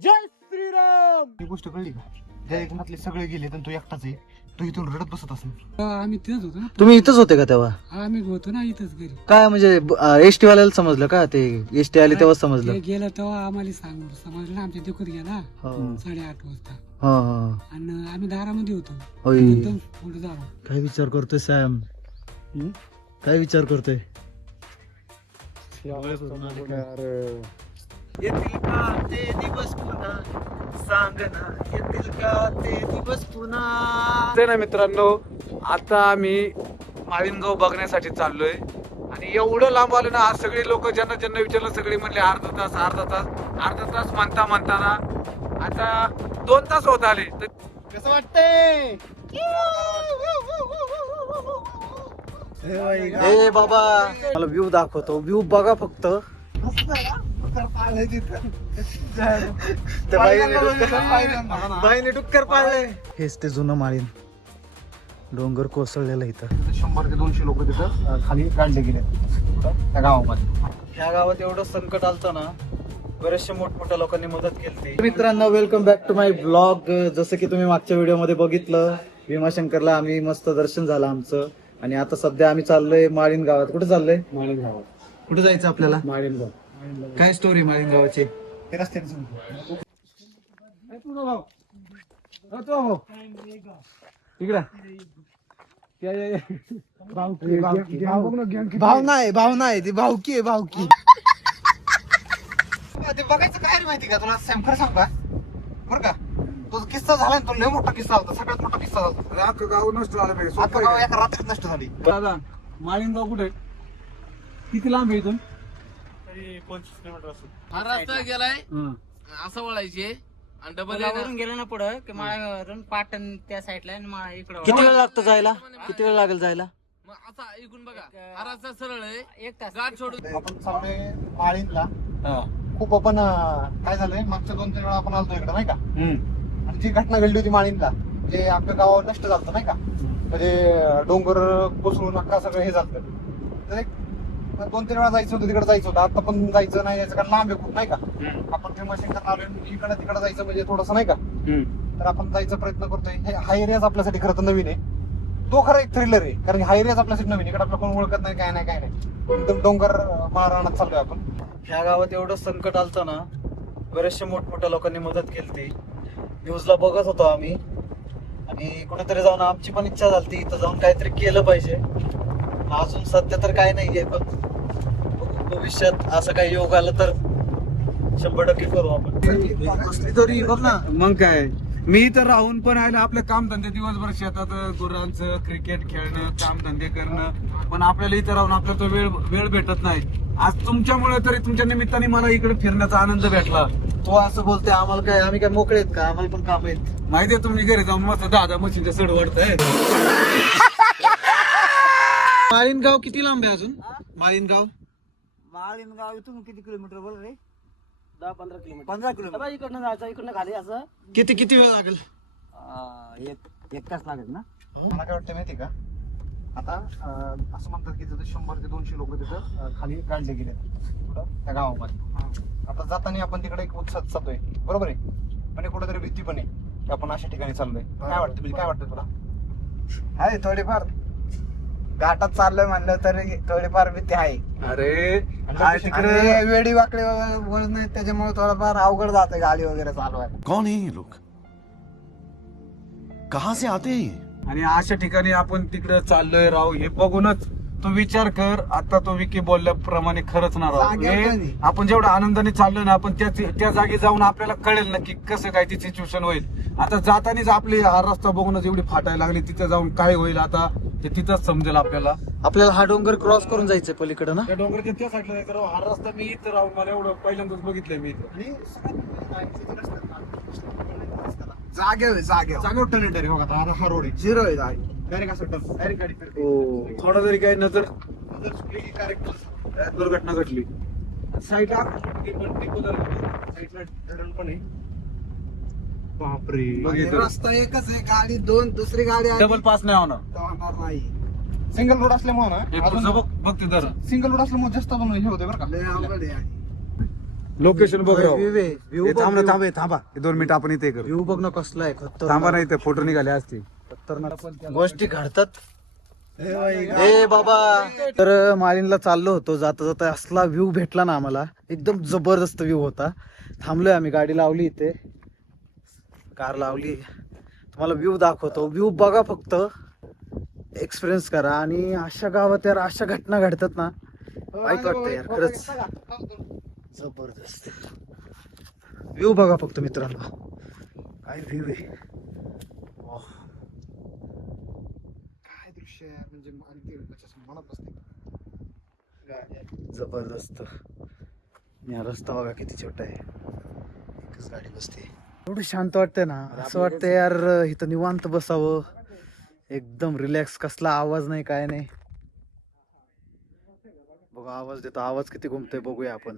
जय श्रीराम. ही गोष्ट कळली का? त्या घरातले सगळे गेले आणि तू एकटाच आहे. तू इथून रडत बसत असेल. आम्ही तिथंच होतो ना. तुम्ही इथंच होते का तेव्हा? आम्ही होतो ना इथंच घरी. काय म्हणजे एसटी वाल्याला समजलं का? ते एसटी आली तेव्हा समजलं? ते गेलं तेव्हा आम्हाला समजलं आमच्या देखत गेला हो. 8:30 वाजता. हो, हो. आणि आम्ही दारामध्ये होतो. होय. एकदम पुढे जाऊ. काय विचार करतोय सॅम? काय विचार करतोय? येतील का ते दिवस पुन्हा, सांग ना येतील का ते दिवस पुन्हा. ते ना मित्रांनो, आता आम्ही माळीनगाव बघण्यासाठी चाललोय आणि एवढं लांब आलो ना. आज सगळे लोक ज्यांना ज्यांना विचारलं सगळे म्हणले अर्धा तास म्हणताना आता 2 तास होत आले. तर कसं वाटतंय? ए बाबा, मला व्ह्यू दाखवतो. व्ह्यू बघा फक्त. डुक्कर पाळले. हेच ते जुनं माळीन. डोंगर कोसळलेलं इथं. 100 ते 200 लोक तिथं खाली काढले गेले त्या गावामध्ये. ह्या गावात एवढं संकट आलतं ना, बरेचशा मोठमोठ्या लोकांनी मदत केली. मित्रांनो, welcome back to my blog. जसं की तुम्ही मागच्या व्हिडिओ मध्ये बघितलं, भीमाशंकरला आम्ही मस्त दर्शन झालं आमचं. आणि आता सध्या आम्ही चाललोय माळीन गावात. कुठे चाललोय? माळीन गावात. कुठे जायचं आपल्याला? माळीन गाव. काय स्टोरी माळीन गावाची? ते रस्त्याने सांगतो. भावना आहे ती. भावकी आहे, भावकी. ते बघायचं काय रे माहिती का तुला? सॅम खरं सांग का बरं का, तो किस्सा झाला ना, तो लय मोठा किस्सा होता. सगळ्यात मोठा किस्सा होता. अख्खं गाव नष्ट झालं पाहिजे. आता गाव एका रात्रीत नष्ट झाली. दादा, माळीनगाव कुठे? किती लांब आहे इथून? हा रस्ता गेलाय असं वळायचे आणि डबल वरून गेलो ना पुढं की माळ्यावरून पाटण त्या साईडला आणि माळा इकडं किती वेळ लागतो जायला? किती वेळ लागेल जायला? मग असा ऐकून बघा. हा रस्ता सरळ आहे. 1 तास. गाठ सोडून आपण चाललोय माळीनला. खूप आपण काय झालंय, मागच्या 2-3 वेळा आपण आलतो इकडे नाही का. आणि जी घटना घडली होती माळीनला, जे आपल्या गावावर नष्ट झालं नाही का, म्हणजे डोंगर कोसळून अख्खा सगळं हे झालं. तर 2-3 वेळा जायचं होतं, तिकडे जायचं होतं. आता पण जायचं नाही यायचं कारण लांब आहे खूप नाही का. आपण भीमाशंकर आलोय, इकडे तिकडे जायचं म्हणजे थोडस नाही का. तर आपण जायचा प्रयत्न करतोय. हा एरियाच आपल्यासाठी खरं तर नवीन आहे. तो खरं एक थ्रिलर आहे, कारण हा एरियाच आपल्यासाठी नवीन. इकडे आपलं कोण ओळखत नाही, काय नाही. एकदम डोंगर माळरानात चाललोय आपण. ह्या गावात एवढं संकट आलतं ना, बरेचशा मोठमोठ्या लोकांनी मदत केली. न्यूजला बघत होतो आम्ही आणि कुठेतरी जाऊन आमची पण इच्छा झाली इथं जाऊन काहीतरी केलं पाहिजे. अजून सध्या तर काय नाहीये, पण भविष्यात असं काही योग आलं तर 100% करू आपण. कसली तरी बघ ना. मग काय, मी इथं राहून पण आहे ना, आपले कामधंदे दिवसभर शेतात गुरांचं क्रिकेट खेळणं, कामधंदे करणं, पण आपल्याला इथं राहून आपल्याला तो वेळ भेटत नाही. आज तुमच्यामुळे तरी, तुमच्या निमित्ताने मला इकडे फिरण्याचा आनंद भेटला. तू असं बोलते, आम्हाला काय, आम्ही काय मोकळे आहेत का? आम्हाला पण काम आहेत. माहितीये, तुम्ही घरी जाऊन मस्त दादा मशीनच्या सड वाढताय. माळीनगाव किती लांब आहे अजून? माळीनगाव माळीनगाव इथून किती किलोमीटर बोल रे? 10-15 किलोमीटर. 15 किलोमीटर. इकडनं जायचं, इकडनं खाली असं किती वेळ लागेल? 1 तास लागेल ना. मला काय वाटतं माहिती का, आता असं म्हणतात की तिथं 100 ते 200 लोक तिथं खाली काढले गेले त्या गावामध्ये. आता जाताना आपण तिकडे एक उत्साह चालतोय, बरोबर आहे, पण कुठेतरी भीती पण आहे की आपण अशा ठिकाणी चाललोय. काय वाटतं, म्हणजे काय वाटतं तुला? आहे थोडीफार. घाटात चाललोय म्हणलं तरी थोडीफार भीती आहे. अरे आणि वेडी वाकडे बोलत नाही, त्याच्यामुळे थोडंफार अवघड जाते गाडी वगैरे चालवायला. कौन है ये लोग? कहां से आते हैं ये? आणि अशा ठिकाणी आपण तिकडे चाललोय राव, हे बघूनच तू विचार कर. आता तो विकी बोलल्याप्रमाणे खरंच ना राव, हे आपण जेवढ्या आनंदाने चाललोय ना, आपण त्या जागी जाऊन आपल्याला कळेल ना की कसं काय ती सिच्युएशन होईल. आता जातानीच आपली हा रस्ता बघूनच एवढी फाटायला लागली, तिथे जाऊन काय होईल आता ते तिथंच समजेल आपल्याला. आपल्याला हा डोंगर क्रॉस करून जायचंय पलीकडे ना. त्या डोंगराच्या त्या साईडला जायचं राव. हा रस्ता मी इथं राहून मला एवढं पहिल्यांदाच बघितलंय मी इथं. आणि जागेवर टर्न आहे बघा. आता हा रोड आहे, 0 आहे डायरेक्ट असं टर्न, डायरेक्ट गाडी फिरते. थोडा जरी काही नजर दुर्घटना घडली. साईडला धरण पण आहे. बापरे, रस्ता एकच आहे, गाडी 2 दुसरी गाडी आली डबल पास नाही होणार. तर होणार नाही. सिंगल रोड असल्यामुळे हे ना, पुढचं अजून बघ ते जरा. सिंगल रोड असल्यामुळे जास्त अजून हे होते बरं का. लय अवघड आहे. लोकेशन बघ राव. View आहे. View हे बघ, थांब ना, view. थांबा हे 2 मिनिटं आपण इथे करू. व्ह्यू बघ ना कसला आहे थांबा ना, इथे फोटो निघाले असते. गोष्टी घडतात. ए बाबा, तर मालिनला चाललो होतो, जाता जाता असला व्ह्यू भेटला ना आम्हाला, एकदम जबरदस्त व्ह्यू होता. थांबलोय आम्ही, गाडी लावली इथे, कार लावली, तुम्हाला व्ह्यू दाखवतो. व्ह्यू बघा फक्त, एक्सपिरियन्स करा. आणि अशा गावात यार अशा घटना घडतात ना, वाईट वाटतं यार खरंच. जबरदस्त व्ह्यू बघा फक्त मित्रांनो, काय व्ह्यू आहे. वाह. काय दृश्य आहे म्हणजे अगदी मनात बसते. जबरदस्त. या रस्ता बघा किती छोटा आहे, एकच गाडी बसते. एवढं शांत वाटतंय ना, असं वाटतंय यार इथं निवांत बसावं, एकदम रिलॅक्स, कसला आवाज नाही काय नाही. बघा आवाज देतो, आवाज किती घुमतोय बघूया आपण.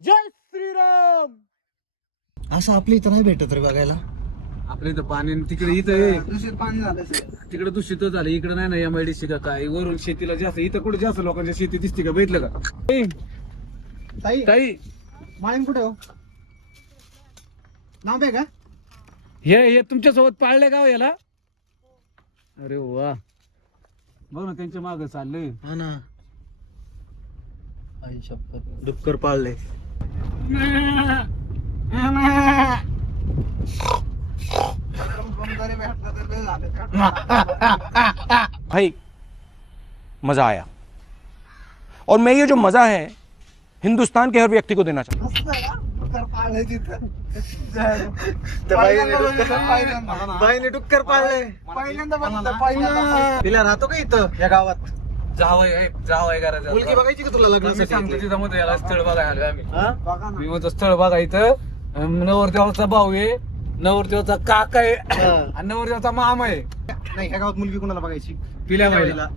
जय श्रीराम. असं आपल्या इथं नाही भेटत रे बघायला. आपल्या इथं पाणी तिकडे इथं दूषित पाणी झालं तिकडे दूषित झालं, इकडे नाही ना एमआयडीसी का काय, वरून शेतीला जास्त, इथं कुठे जास्त लोकांच्या शेती दिसते का, बघितलं का? ताई ताई माळीन कुठे हो? लांब आहे का? हे तुमच्या सोबत पाळले गाव याला? अरे वा, बघ ना त्यांच्या माग चाललंय. हा ना, आई शपथ, डुक्कर पाळले. भाई मजा आया और मैं ये जो मजा है हिंदुस्तान के हर व्यक्ति को देना चाहता हूँ. बाईने डुक्कर पाळले. तिला राहतो का इथं या गावात? जावं करायचं. मुलगी बघायची का तुला मी लग्नासाठी? सांगतो तिथं मग याला स्थळ बघायला आलोय आम्ही. हा? मी म्हणतो स्थळ बघा इथं, नवरदेवाचा भाऊ आहे, नवरदेवाचा काका आहे आणि नवरदेवाचा मामा आहे. नाही, ह्या गावात मुलगी कोणाला बघायची? पिल्या महिला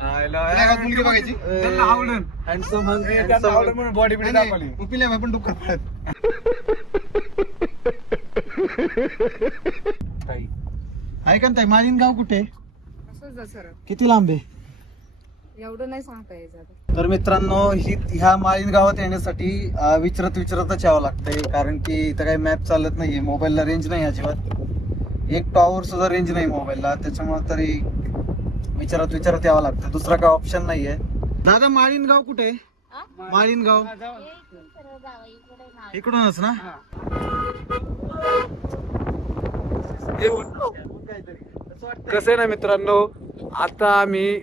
ह्या गावात मुलगी बघायची? त्यांना आवडून Handsome, त्यांना आवडून म्हणून बॉडी बिडी नाही, दाखवली. मग पिल्या बाई पण डुक्कर पाळत. ताई, ऐका ना ताई, माळीन गाव कुठे आहे? असंच जा सर, किती लांब आहे? एवढं नाही सांगता यायचं आता. तर मित्रांनो, ह्या माळीन गावात येण्यासाठी विचारतच यावं लागतंय, कारण की इथं काही मॅप चालत नाहीये, मोबाईलला रेंज नाही अजिबात, एक टॉवर सुद्धा रेंज नाही मोबाईलला, त्याच्यामुळे तरी विचारत यावं लागतं, दुसरा काय ऑप्शन नाहीये. दादा, माळीन गाव कुठे आहे? माळीन गाव इकडूनच ना? कसं आहे ना मित्रांनो, आता आम्ही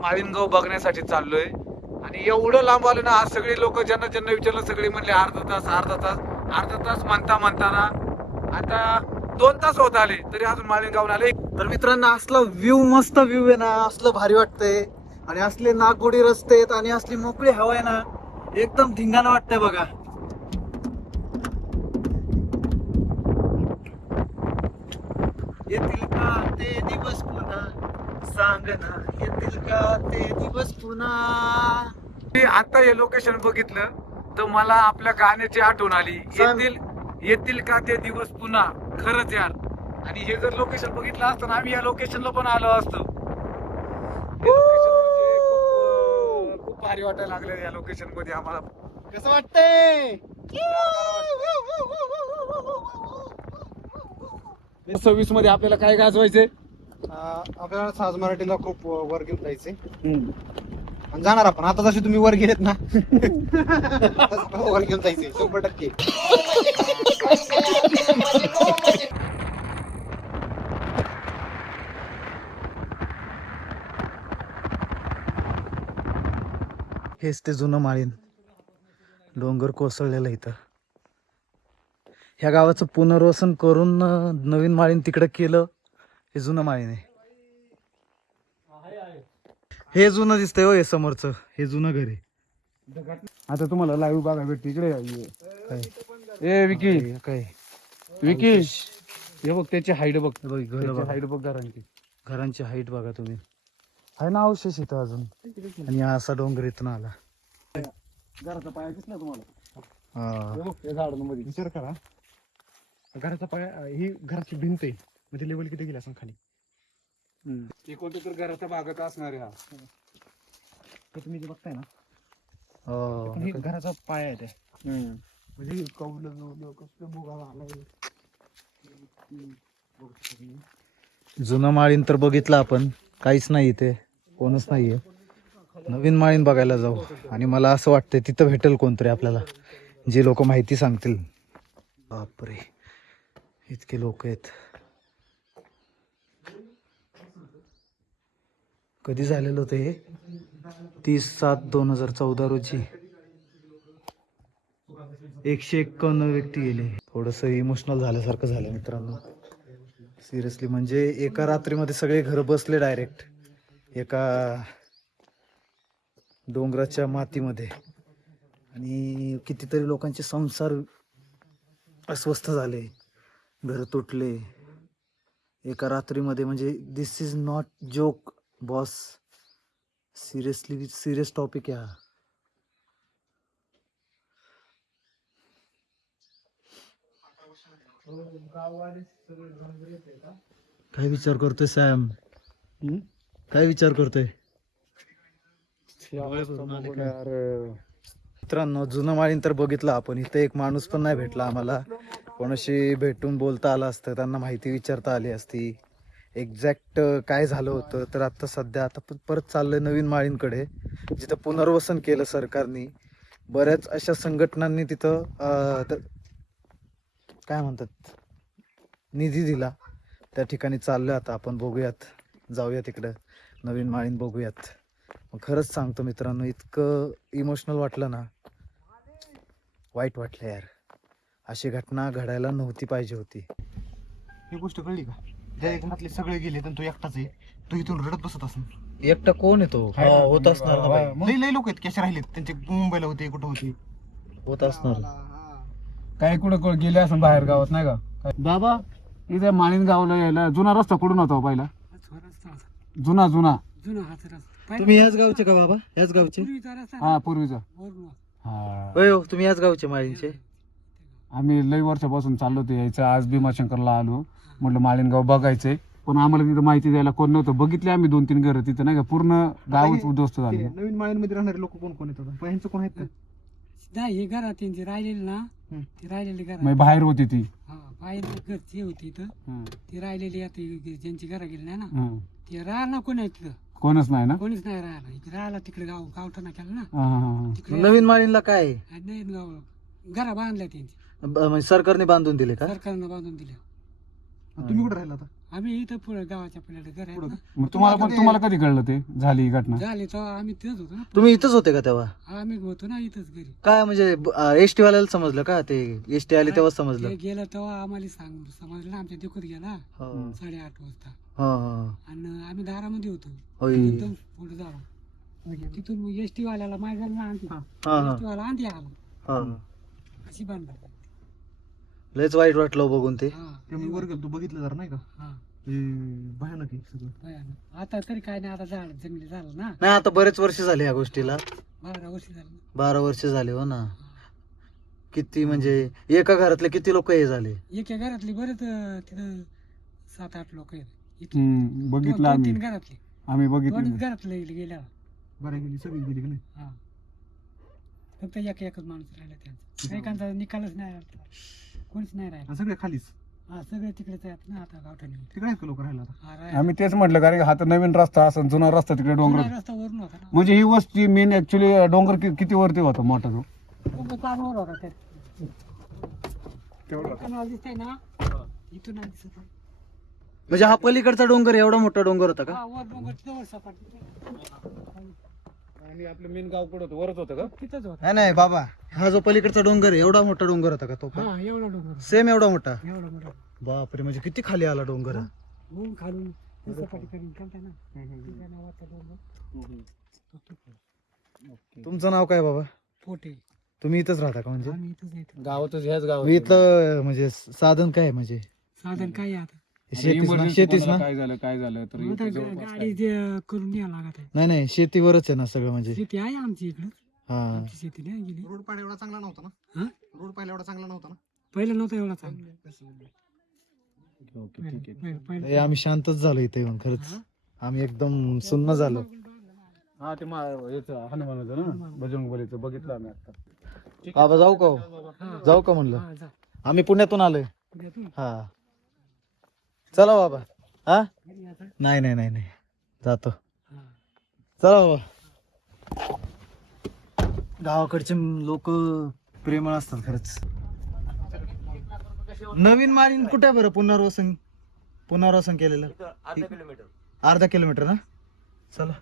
माळीनगाव बघण्यासाठी चाललोय आणि एवढं लांब आलो ना, आज सगळे लोक ज्यांना ज्यांना विचारलं सगळे म्हणले अर्धा तास म्हणताना आता 2 तास होत आले तरी अजून माळीनगाव आले. तर मित्रांनो, असला व्ह्यू, मस्त व्ह्यू आहे ना, असलं भारी वाटतंय, आणि असले नागगोडी रस्ते आहेत आणि असली मोकळी हवा आहे ना, एकदम धिंगाणं वाटतंय बघा. येतील का ते दिवस पुन्हा, सांग ना, येतील का ते दिवस पुन्हा. आता हे लोकेशन बघितलं तर मला आपल्या गाण्याची आठवण आली, येतील का ते दिवस पुन्हा. खरंच यार, आणि हे जर लोकेशन बघितलं असतं ना, आम्ही या लोकेशनला पण आलो असतो. हे location म्हणजे खूप भारी वाटायला लागलं या लोकेशन मध्ये आम्हाला. कसं वाटतंय? 26 मध्ये आपल्याला काय गाजवायचंय? आपल्याला साज मराठीला खूप वर घेऊन जायचंय आणि जाणार आपण. आता जसे तुम्ही वर गेलेत ना, तसं वर घेऊन जायचंय 100%. हेच ते जुनं माळीन, डोंगर कोसळलेलं इथं. ह्या गावाचं पुनर्वसन करून नवीन माळीन तिकडे केलं. हे जुनं माळीन आहे. हे जुनं दिसतंय हो, हे समोरचं, हे जुनं घर आहे. आता तुम्हाला लाईव्ह बघा भेटते इकडे. ए विकी, काय विकी, हे बघ त्याची हाईट बघ, घर हाईट बघ घरांची. घरांची हाईट बघा तुम्ही. आहे ना अवशेष इथं अजून, आणि हा असा डोंगर इथून आला. घराचा पाया दिसला तुम्हाला? हा. हे बघ, या झाडांमध्ये. विचार करा, घराचा पाय, ही घराची भिंत आहे, म्हणजे लेवल किती गेली असं खाली. ते कोणत्या तर घराच्या भागात असणार आहे हा. तुम्ही जे बघताय ना हे घराचा पाया आहे ते. म्हणजे कौलं कसलं भोगा आलाय. जुनं माळीन तर बघितलं आपण, काहीच नाही इथे, कोणच नाहीये. नवीन माळीन बघायला जाऊ आणि मला असं वाटतंय तिथं भेटेल कोणतरी आपल्याला, जे लोक माहिती सांगतील. बापरे, इतके लोक आहेत. कधी झालेलं होतं हे? 30/7/2014 रोजी 151 व्यक्ती गेले. थोडस इमोशनल झाल्यासारखं झालं मित्रांनो, सिरियसली. म्हणजे एका रात्रीमध्ये सगळे घर बसले डायरेक्ट एका डोंगराच्या मातीमध्ये, आणि कितीतरी लोकांचे संसार अस्वस्थ झाले, घर तुटले एका रात्रीमध्ये. म्हणजे this is not joke boss, seriously serious topic आहे हा. काय विचार करतोय सॅम? काय विचार करतोय? मित्रांनो, जुनं माळीन तर बघितलं आपण. इथे एक माणूस पण नाही भेटला आम्हाला, कोणाशी भेटून बोलता आलं असतं, त्यांना माहिती विचारता आली असती एक्झॅक्ट काय झालं होतं. तर आता सध्या आता परत चाललंय नवीन माळींकडे, जिथं पुनर्वसन केलं सरकारनी. बऱ्याच अशा संघटनांनी तिथं काय म्हणतात, निधी दिला. त्या ठिकाणी चाललोय आता आपण. बघूयात, जाऊया तिकडं नवीन माळीन बघूयात. खरंच सांगतो मित्रांनो, इतकं इमोशनल वाटलं ना, वाईट वाटलं यार. अशी घटना घडायला नव्हती पाहिजे होती. ही गोष्ट कळली का? ज्या घरातले सगळे गेले तर तू एकटाच आहे, तू इथून रडत बसत असेल. एकटा कोण येतो? होत असणार ना बाई. लई लई लोक आहेत कसे राहिलेत, त्यांचे मुंबईला होते, कुठं होते. होत असणार. काही कुठं गेले असं बाहेर गावात, नाही का बाबा? इथे माळीन गावला यायला जुना रस्ता कुठून होता पहिला? रस्ता होता. जुना जुना जुना हाच रस्ता. तुम्ही याच गावचे का बाबा? याच गावचे? पूर्वीचा रस्ता हा, पूर्वीचा. वरून. हा. होय हो, तुम्ही याच गावचे माळींचे? आम्ही लई वर्षापासून चाललो होतो यायचं. आज भीमाशंकरला आलो, म्हटलं माळीन गाव बघायचंय, पण आम्हाला तिथं माहिती द्यायला कोण नव्हतं. बघितले आम्ही 2-3 घर तिथं, नाही का, पूर्ण गावच उद्ध्वस्त झाले. नवीन माळींमध्ये राहणारे लोक कोण कोण येतात? ह्यांचं कोण आहेत का? नाही, हे घरात त्यांची राहिलेली ना, ती राहिलेली घरात. म्हणजे बाहेर होती ती. हा, बाहेर घरची होती इथं. हं. ती राहिलेली आता ज्यांची घरा गेली नाही ना, हं. ते राहणार कोण आहे तिथं? कोणच नाही ना. कोणीच नाही राहणार. इकडे राहिला तिकडे गावठाणा केला ना हा, हा, हा. तिकडे. नवीन माळींला काय आहे? आणि नाही गाव घरा बांधल्या त्यांची, म्हणजे सरकारने बांधून दिले का? सरकारनं बांधून दिल्या. तुम्ही कुठे राहिला आता? आम्ही इथं पुढे गावाच्या पुढे घर आहे ना. मग तुम्हाला कधी कळलं ते झाली ही घटना? झाले तेव्हा आम्ही तिथंच होतो ना. तुम्ही इथंच होते का तेव्हा? आम्ही होतो ना इथंच घरी. काय म्हणजे एसटी वाल्याला समजलं का? ते एसटी आले तेव्हा समजलं? ते गेलं तेव्हा आम्हाला समजलं ना, आमच्या देखत गेला हो. 8:30 वाजता. हा, हा. आणि आम्ही दारामध्ये होतो, होय. एकदम पुढे जाऊ. तिथून मग एसटी वाल्याला माहिती ना, आणखी हा, हा. एसटी वाला आणखी आला. हा. अशी बांधला. लयच वाईट वाटलं बघून ते. हा, ते मी वर्ग तू बघितलं जरा नाही का? हा, हे भयानक आहे सगळं. भयानक. आता तरी काय नाही, आता झाड जंगली झालं ना. नाही, आता बरेच वर्ष झाले या गोष्टीला. 12 वर्ष झालं ना. 12 वर्ष झाले हो ना. किती म्हणजे एका घरातले किती लोक हे झाले? एका घरातली बरेच तिथं 7-8 लोक आहेत. बघितलं आम्ही. 2-3 घरातले, आम्ही 2 बघितलं. घरातले गेल्या. बरं गेली, सगळी गेली की नाही? हा, फक्त एकच माणूस राहिला त्यांचा. एकांचा निकालच नाही राहिला. कोणीच नाही राहिला. आणि सगळे खालीच हा, सगळे तिकडेच आहेत ना आता गावठाणी. तिकडे आहेत का लोक राहिला आता? हा, राहिला. आम्ही तेच म्हटलं, कारण हा तर नवीन रस्ता असं जुना रस्ता तिकडे डोंगर. जुना रस्ता वरून होता ना. म्हणजे ही वस्ती मेन ऍक्च्युली डोंगर किती वरती होता मोठा तो? तो कामावर होता त्यात. इथून आज दिसतंय ना, इथून आज दिसत आहे. म्हणजे हा पलीकडचा डोंगर एवढा मोठा डोंगर होता का? हा, वर डोंगर जवळ सपाट आणि आपलं मेन गाव कुठं होतं? वरच होतं का? तिथंच होता. नाही नाही बाबा, हा जो पलीकडचा डोंगर आहे एवढा मोठा डोंगर होता का तो? हा, एवढा डोंगर, सेम एवढा मोठा? एवढा मोठा. बापरे, म्हणजे किती खाली आला डोंगर? ऊन खालून ते सपाटी करून केलता ना. त्या नावाचा डोंगर. तुमचं नाव काय बाबा? पोटे. तुम्ही इथंच राहता का? म्हणजे आम्ही इथंच येतो. गावातच ह्याच गावात. इथलं म्हणजे साधन काय आहे? म्हणजे साधन काय आहे आता? शेतीच ना? काय झालं तर आता गाडी जे करून न्यावं लागत आहे. नाही नाही, शेतीवरच आहे ना सगळं म्हणजे. शेती आहे आमची इकडं. हा. आमची शेती नाही गेली. रोड पाहिला एवढा चांगला नव्हता ना? हा? रोड पाहिला एवढा चांगला नव्हता ना? पहिलं नव्हतं एवढा चांगला. आम्ही शांतच झालो इथे येऊन खरंच. हा? आम्ही एकदम सुन्न झालो. हा ते हनुमानाचं ना बजरंग बलीचं बघितलं आम्ही आता. बाबा जाऊ का हो? जाऊ का म्हणलं? हा, जा. आम्ही पुण्यातून आलोय. पुण्यातून? हा चला बाबा. हा घरी आता? नाही नाही नाही नाही जातो. हा. चला बाबा. गावाकडचे लोक प्रेमळ असतात खरंच. नवीन माळीन कुठे बरं पुनर्वसन केलेलं? अर्धा किलोमीटर. अर्धा किलोमीटर ना. चला